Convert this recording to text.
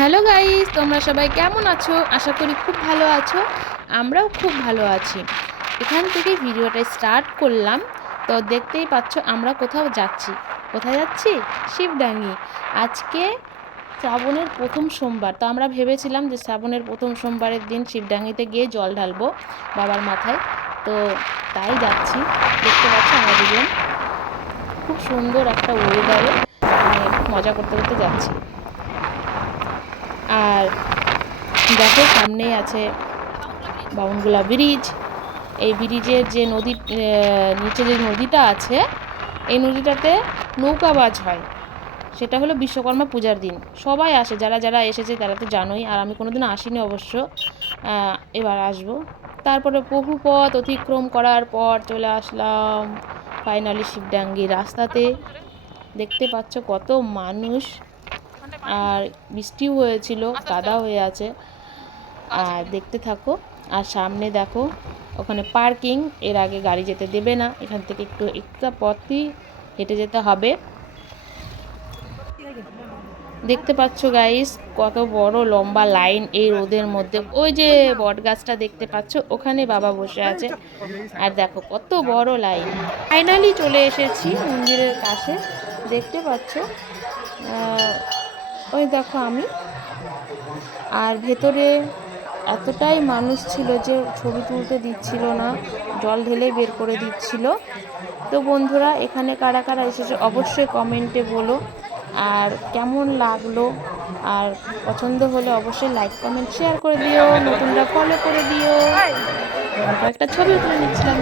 Hello guys, তোমরা সবাই কেমন আছো? আশা করি খুব ভালো আছো। আমরাও খুব ভালো আছি। এখান থেকে ভিডিওটা স্টার্ট করলাম। তো দেখতেই পাচ্ছ আমরা কোথাও যাচ্ছি। কোথায় যাচ্ছি? শিবডাঙ্গি। আজকে শ্রাবণের প্রথম সোমবার। তো আমরা ভেবেছিলাম যে শ্রাবণের প্রথম সোমবারের দিন শিবডাঙ্গিতে গিয়ে জল ঢালবো বাবার মাথায়। তো তাই যাচ্ছি। দেখতে পাচ্ছ আমরা দুজন খুব সুন্দর একটা ওয়েদারে মজা করতে করতে যাচ্ছি। আর দেখো সামনেই আছে বাউনগুলা ব্রিজ। এই ব্রিজের যে নদী নিচে যে নদীটা আছে, এই নদীটাতে নৌকাবাজ হয়। সেটা হলো বিশ্বকর্মা পূজার দিন। সবাই আসে, যারা যারা এসেছে তারা তো জানোই। আর আমি কোনোদিন আসিনি অবশ্য, এবার আসবো। তারপরে বহু পথ অতিক্রম করার পর চলে আসলাম ফাইনালি শিবডাঙ্গি রাস্তাতে। দেখতে পাচ্ছ কত মানুষ, আর বৃষ্টিও হয়েছিল, কাদা হয়ে আছে। আর দেখতে থাকো। আর সামনে দেখো ওখানে পার্কিং, এর আগে গাড়ি যেতে দেবে না। এখান থেকে একটু পথই হেঁটে যেতে হবে। দেখতে পাচ্ছ গাইস কত বড় লম্বা লাইন এই রোদের মধ্যে। ওই যে বট গাছটা দেখতে পাচ্ছ, ওখানে বাবা বসে আছে। আর দেখো কত বড় লাইন। ফাইনালি চলে এসেছি মন্দিরের কাছে। দেখতে পাচ্ছ ওই দেখো আমি। আর ভেতরে এতটাই মানুষ ছিল যে ছবি তুলতে দিচ্ছিল না, জল ঢেলে বের করে দিচ্ছিল। তো বন্ধুরা, এখানে কারা কারা এসেছে অবশ্যই কমেন্টে বলো, আর কেমন লাগলো। আর পছন্দ হলে অবশ্যই লাইক কমেন্ট শেয়ার করে দিও, নতুনরা ফলো করে দিও। কয়েকটা ছবি তুলে নিচ্ছিলাম।